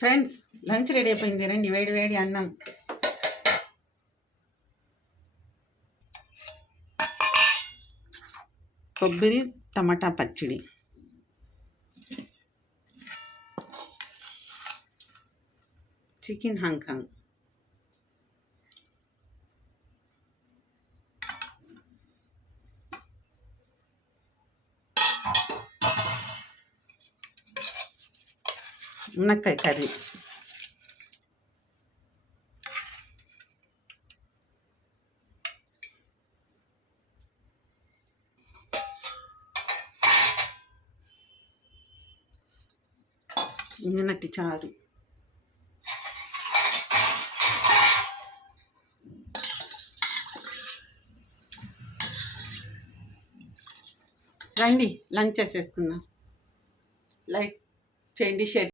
Friends lunch ready అయిపోయింది రండి వేడి వేడి అన్నం కొబ్బరి టమాటా పచ్చడి చికెన్ హాంకాంగ్ మునక్కాయ కర్రీ. మినటి చారు. రండి లంచ్ చేసేసుకుందాం. లైక్ చేయండి షేర్